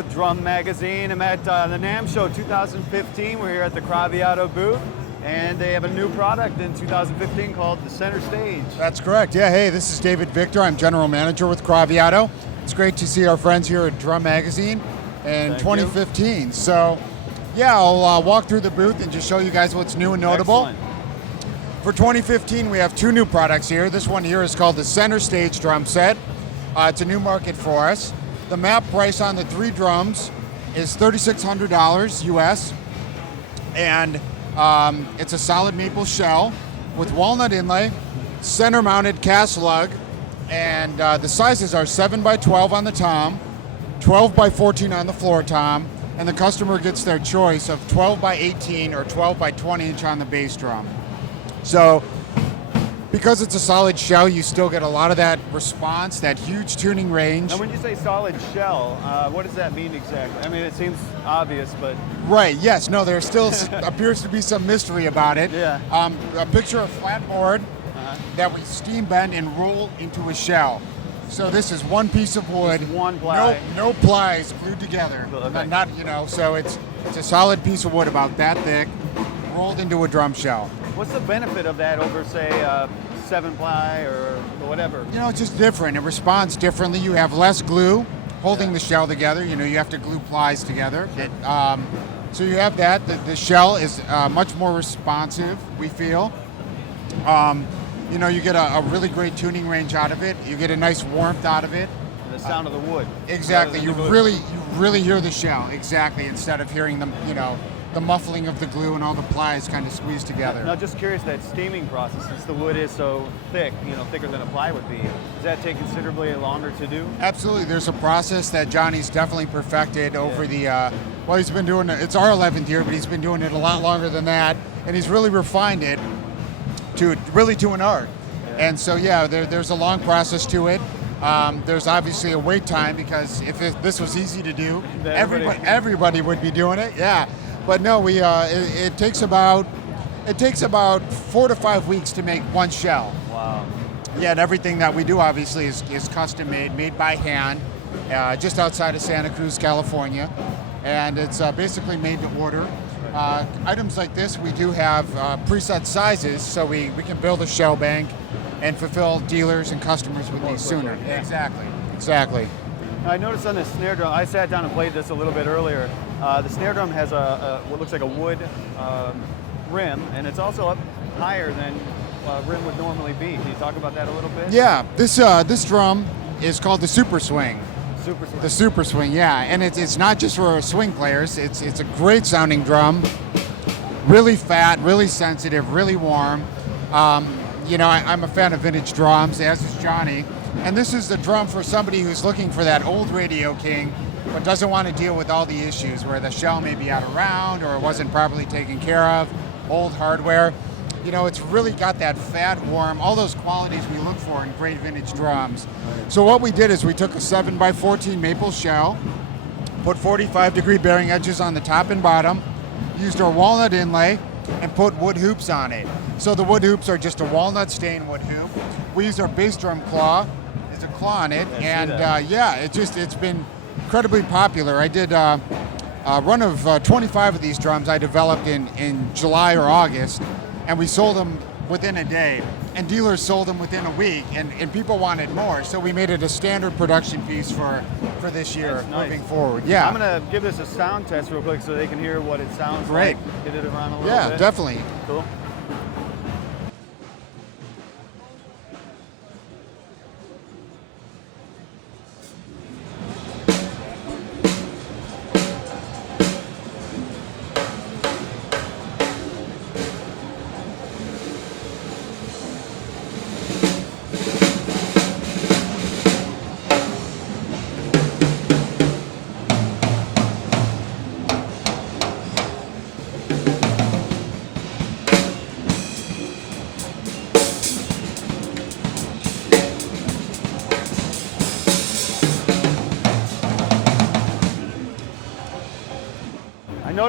with Drum Magazine. I'm at the NAMM Show 2015. We're here at the Craviotto booth, and they have a new product in 2015 called the Center Stage. That's correct. Yeah, hey, this is David Victor. I'm General Manager with Craviotto. It's great to see our friends here at Drum Magazine in 2015. So, yeah, I'll walk through the booth and just show you guys what's new and notable. Excellent. For 2015, we have two new products here. This one here is called the Center Stage drum set. It's a new market for us. The map price on the 3 drums is $3,600 US, and it's a solid maple shell with walnut inlay, center-mounted cast lug, and the sizes are 7x12 on the tom, 12x14 on the floor tom, and the customer gets their choice of 12x18 or 12x20 inch on the bass drum. So, because it's a solid shell, you still get a lot of that response, that huge tuning range. Now, when you say solid shell, what does that mean exactly? I mean, it seems obvious, but... Right, yes, no, there still appears to be some mystery about it. Yeah. A picture of flat board that we steam bend and roll into a shell. So this is one piece of wood. Just one ply. No plies glued together. Okay. Not, you know, so it's a solid piece of wood about that thick, rolled into a drum shell. What's the benefit of that over, say, 7-ply or whatever? You know, it's just different. It responds differently. You have less glue holding the shell together. You know, you have to glue plies together. So you have that. The shell is much more responsive, we feel. You know, you get a really great tuning range out of it. You get a nice warmth out of it. And the sound of the wood. Exactly. You really hear the shell. Exactly. Instead of hearing them, you know, the muffling of the glue and all the plies kind of squeezed together. Now, just curious, that steaming process, since the wood is so thick, you know, thicker than a ply would be, does that take considerably longer to do? Absolutely. There's a process that Johnny's definitely perfected over the, well, he's been doing it, it's our 11th year, but he's been doing it a lot longer than that, and he's really refined it to an art. Yeah. And so, yeah, there's a long process to it. There's obviously a wait time, because if this was easy to do, everybody would be doing it. Yeah. But no, it takes about 4 to 5 weeks to make one shell. Wow. Yeah, and everything that we do obviously is custom made by hand, just outside of Santa Cruz, California, and it's basically made to order. Items like this, we do have preset sizes, so we can build a shell bank and fulfill dealers and customers with these sooner. Yeah. Exactly. Now, I noticed on the snare drum, I sat down and played this a little bit earlier. The snare drum has what looks like a wood rim, and it's also up higher than a rim would normally be. Can you talk about that a little bit? Yeah, this drum is called the Super Swing. Super Swing. The Super Swing, yeah, and it's not just for swing players. It's a great sounding drum, really fat, really sensitive, really warm. You know, I'm a fan of vintage drums, as is Johnny, and this is the drum for somebody who's looking for that old Radio King, but doesn't want to deal with all the issues where the shell may be out of round or it wasn't properly taken care of, old hardware. You know, it's really got that fat, warm, all those qualities we look for in great vintage drums. So what we did is we took a 7x14 maple shell, put 45-degree bearing edges on the top and bottom, used our walnut inlay, and put wood hoops on it. So the wood hoops are just a walnut stain wood hoop. We used our bass drum claw. There's a claw on it, and yeah, it's been incredibly popular. I did a run of 25 of these drums I developed in July or August, and we sold them within a day, and dealers sold them within a week, and people wanted more, so we made it a standard production piece for this year moving forward. Yeah. I'm going to give this a sound test real quick so they can hear what it sounds like. Get it around a little bit. Yeah, definitely. Cool.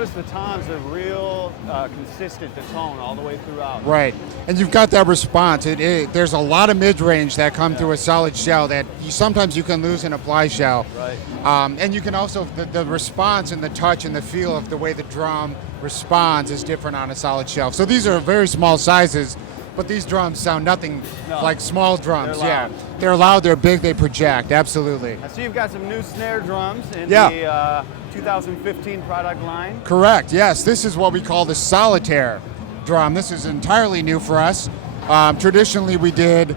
notice the toms are real consistent, the tone all the way throughout. Right, and you've got that response. There's a lot of mid-range that come through a solid shell that sometimes you can lose in a ply shell. Right. And you can also, the response and the touch and the feel of the way the drum responds is different on a solid shell. So these are very small sizes, but these drums sound nothing like small drums. They're loud. They're loud, they're big, they project, absolutely. I see you've got some new snare drums in the 2015 product line. Correct, yes. This is what we call the Solitaire Drum. This is entirely new for us. Traditionally, we did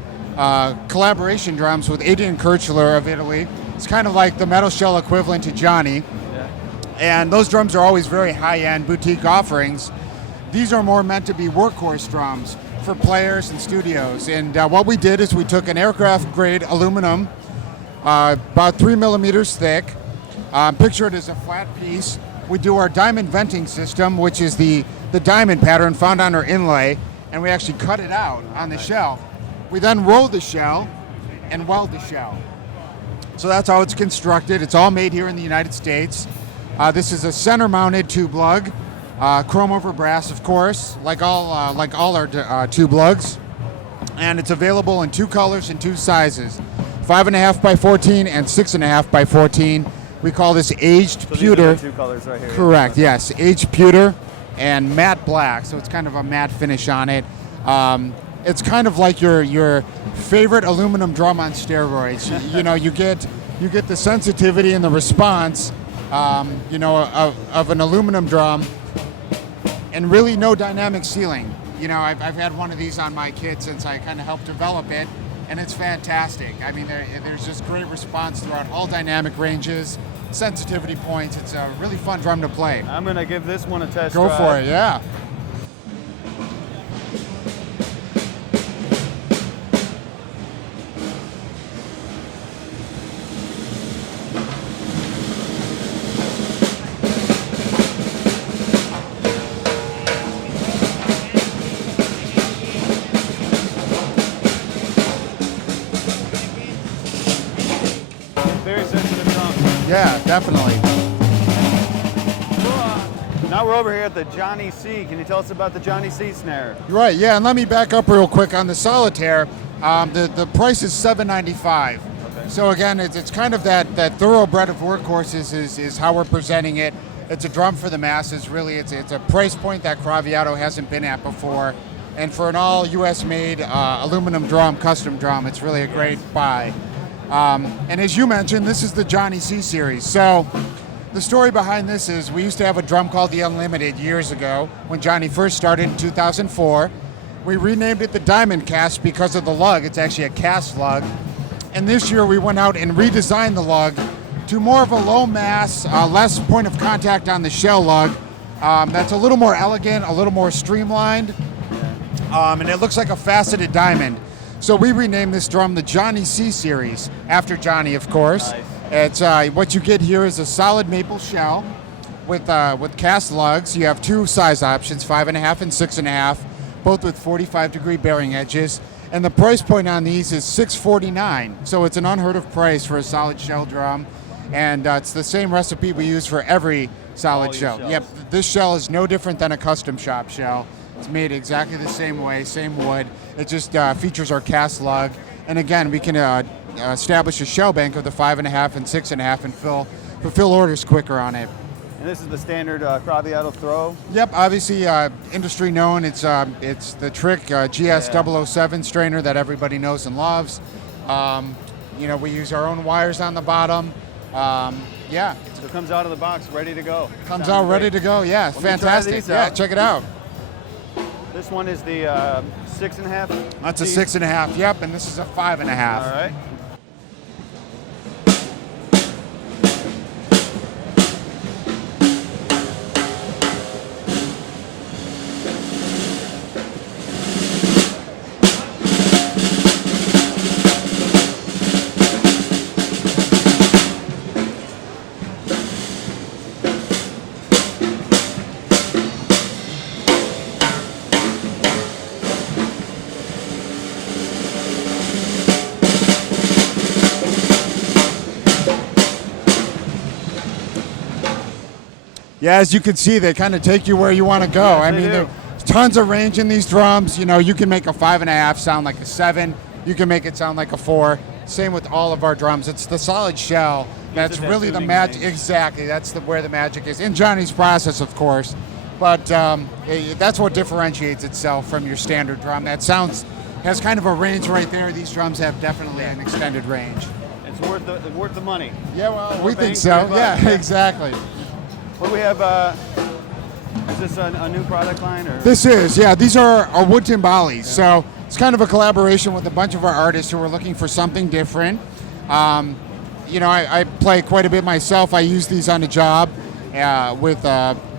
collaboration drums with Adrian Kirchler of Italy. It's kind of like the metal shell equivalent to Johnny. Yeah. And those drums are always very high-end boutique offerings. These are more meant to be workhorse drums for players and studios. And what we did is we took an aircraft-grade aluminum, about 3 millimeters thick. Picture it as a flat piece. We do our diamond venting system, which is the diamond pattern found on our inlay, and we actually cut it out on the shell. We then roll the shell and weld the shell. So that's how it's constructed. It's all made here in the United States. This is a center-mounted tube lug, chrome over brass, of course, like all our tube lugs. And it's available in 2 colors and 2 sizes, 5.5 by 14 and 6.5 by 14. We call this aged pewter. These are the 2 colors right here. Correct. Yes, aged pewter and matte black. So it's kind of a matte finish on it. It's kind of like your favorite aluminum drum on steroids. You get the sensitivity and the response, of an aluminum drum, and really no dynamic ceiling. I've had one of these on my kit since I kind of helped develop it, and it's fantastic. I mean, there's just great response throughout all dynamic ranges, sensitivity points. It's a really fun drum to play. I'm gonna give this one a test Go drive. for it, yeah. Very sensitive drum. Yeah, definitely. Now we're over here at the Johnny C. Can you tell us about the Johnny C snare? Right, yeah, and let me back up real quick on the Solitaire. The price is $795. Okay. So again, it's kind of that thoroughbred of workhorses is how we're presenting it. It's a drum for the masses, really. It's a price point that Craviotto hasn't been at before. And for an all US made aluminum drum, custom drum, it's really a great buy. And as you mentioned, this is the Johnny C series. So the story behind this is we used to have a drum called the Unlimited years ago when Johnny first started in 2004. We renamed it the Diamond Cast because of the lug. It's actually a cast lug. And this year we went out and redesigned the lug to more of a low mass, less point of contact on the shell lug. That's a little more elegant, a little more streamlined, and it looks like a faceted diamond. So we renamed this drum the Johnny C series, after Johnny, of course. Nice. It's what you get here is a solid maple shell with cast lugs. You have 2 size options, 5.5 and 6.5, both with 45-degree bearing edges. And the price point on these is $649. So it's an unheard of price for a solid shell drum. And it's the same recipe we use for every solid shell. shells. Yep, this shell is no different than a custom shop shell. It's made exactly the same way, same wood. It just features our cast lug. And again, we can establish a shell bank of the 5.5 and 6.5 and fulfill orders quicker on it. And this is the standard Craviotto throw. Yep, obviously industry known. It's the Trick GS007 strainer that everybody knows and loves. We use our own wires on the bottom. Yeah. So it comes out of the box ready to go. Comes Sounds out ready great. to go. Yeah, Let me try fantastic. these Yeah, out. check it out. This one is the 6.5. That's a 6.5. Yep, and this is a 5.5. All right. Yeah, as you can see, they kind of take you where you want to go. Yes, I they mean, do. there's tons of range in these drums. You know, you can make a 5.5 sound like a 7. You can make it sound like a 4. Same with all of our drums. It's the solid shell that's it that really the tuning magic. range. Exactly, that's where the magic is. In Johnny's process, of course. But that's what differentiates itself from your standard drum. That sounds has kind of a range right there. These drums have definitely an extended range. It's worth the money. Yeah, well, More we bang think for so. your buck. Yeah, exactly. What do we have? Is this a new product line or? This is, yeah, these are our wood timbales. So it's kind of a collaboration with a bunch of our artists who are looking for something different. You know, I play quite a bit myself. I use these on a job with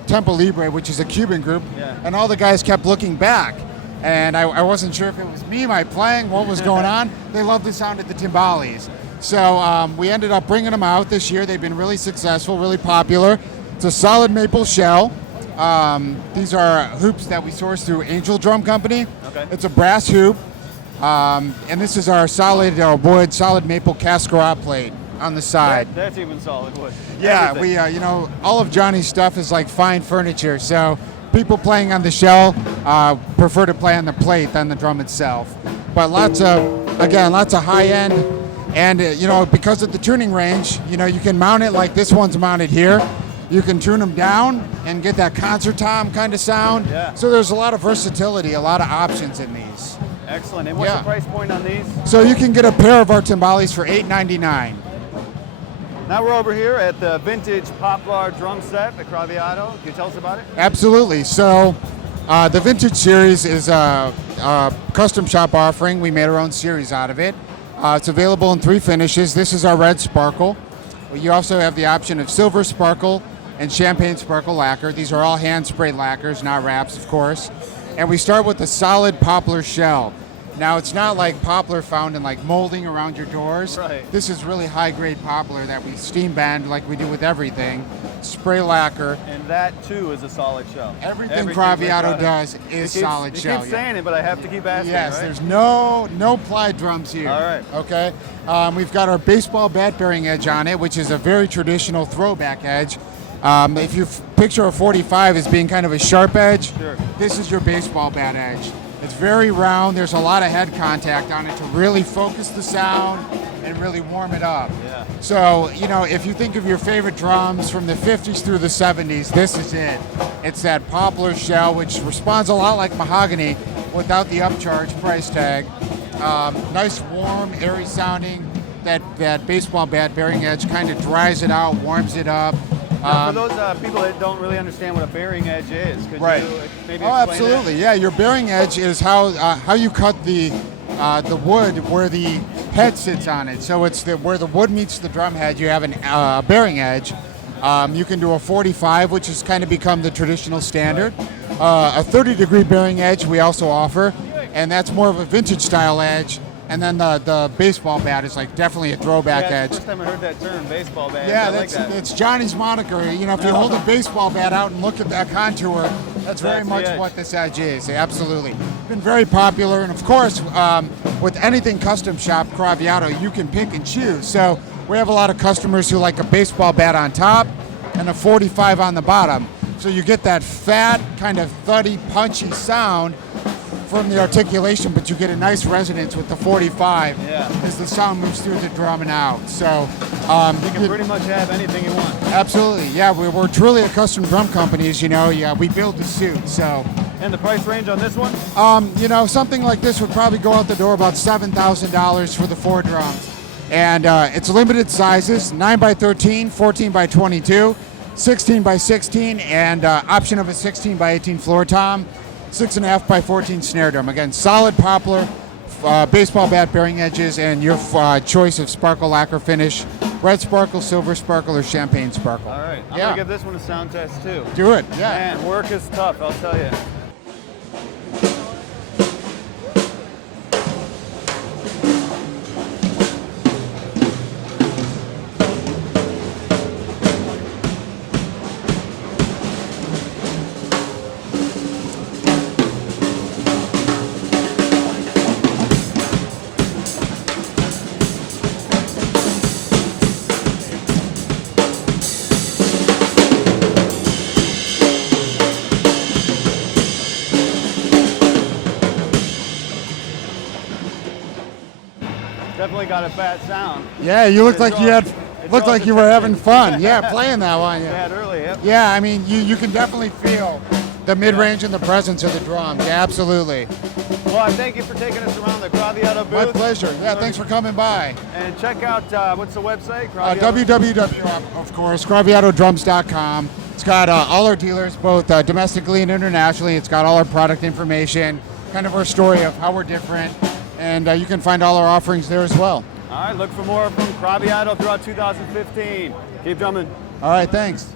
Tempo Libre, which is a Cuban group, Yeah. and all the guys kept looking back. And I wasn't sure if it was me, my playing, what was going on. They love the sound of the timbales. So we ended up bringing them out this year. They've been really successful, really popular. It's a solid maple shell. These are hoops that we source through Angel Drum Company. Okay. It's a brass hoop. And this is our solid wood, solid maple cascarot plate on the side. That's even solid wood. Yeah, Everything. we you know, all of Johnny's stuff is like fine furniture. So people playing on the shell prefer to play on the plate than the drum itself. But lots of high end, and you know, because of the tuning range, you know, you can mount it like this one's mounted here. You can tune them down and get that concert tom kind of sound. Yeah. So there's a lot of versatility, a lot of options in these. Excellent. And what's Yeah. the price point on these? So you can get a pair of our timbales for $8.99. Now we're over here at the vintage Poplar drum set, the Craviotto. Can you tell us about it? Absolutely. So the Vintage Series is a custom shop offering. We made our own series out of it. It's available in 3 finishes. This is our red sparkle. You also have the option of silver sparkle and champagne sparkle lacquer. These are all hand sprayed lacquers, not wraps, of course. And we start with a solid poplar shell. Now, it's not like poplar found in like molding around your doors. Right. This is really high grade poplar that we steam band like we do with everything. Spray lacquer. And that too is a solid shell. Everything Everything's Craviotto like does is solid you shell. keep yeah. saying it, but I have to keep asking. Yes, right? there's no ply drums here. All right. Okay. We've got our baseball bat bearing edge on it, which is a very traditional throwback edge. If you picture a 45 as being kind of a sharp edge, Sure. this is your baseball bat edge. It's very round. There's a lot of head contact on it to really focus the sound and really warm it up. Yeah. So, you know, if you think of your favorite drums from the 50s through the 70s, this is it. It's that poplar shell, which responds a lot like mahogany without the upcharge price tag. Nice, warm, airy sounding. That baseball bat bearing edge kind of dries it out, warms it up. Now, for those people that don't really understand what a bearing edge is, could Right. you maybe Oh, explain absolutely. that? Yeah, your bearing edge is how you cut the wood where the head sits on it. So it's where the wood meets the drum head. You have a bearing edge. You can do a 45, which has kind of become the traditional standard. A 30-degree bearing edge we also offer, and that's more of a vintage style edge. And then the baseball bat is like definitely a throwback Yeah, edge. it's the first time I heard that term, baseball bat. Yeah, I like that's that. it's Johnny's moniker. You know, if you hold a baseball bat out and look at that contour, that's very That's the much edge. what this edge is. Absolutely, been very popular, and of course, with anything custom shop Craviotto, you can pick and choose. So we have a lot of customers who like a baseball bat on top and a 45 on the bottom. So you get that fat, kind of thuddy, punchy sound from the articulation, but you get a nice resonance with the 45 Yeah. as the sound moves through the drum and out. So You can pretty much have anything you want. absolutely, yeah. We're truly a custom drum company, as you know. Yeah, we build the suit. So, And the price range on this one? you know, something like this would probably go out the door about $7,000 for the 4 drums, and it's limited sizes: 9x13, 14x22, 16x16, and option of a 16x18 floor tom, 6.5x14 snare drum. Again, solid poplar, baseball bat bearing edges, and your choice of sparkle lacquer finish: red sparkle, silver sparkle, or champagne sparkle. All right. I'm Yeah. going to give this one a sound test too. Do it. Yeah. Man, work is tough, I'll tell you. Definitely got a fat sound. Yeah, you looked like you had It looked draws like you were having attention. fun. Yeah, playing that one. Yeah. Bad early, yep. Yeah, I mean, you can definitely feel the mid-range and the presence of the drums. Yeah, absolutely. Well, I thank you for taking us around the Craviotto My booth. pleasure. Yeah, thanks for coming by. And check out, what's the website? Craviotto? www, of course, CraviottoDrums.com. It's got all our dealers, both domestically and internationally. It's got all our product information, kind of our story of how we're different, and you can find all our offerings there as well. All right, look for more from Craviotto throughout 2015. Keep drumming. All right, thanks.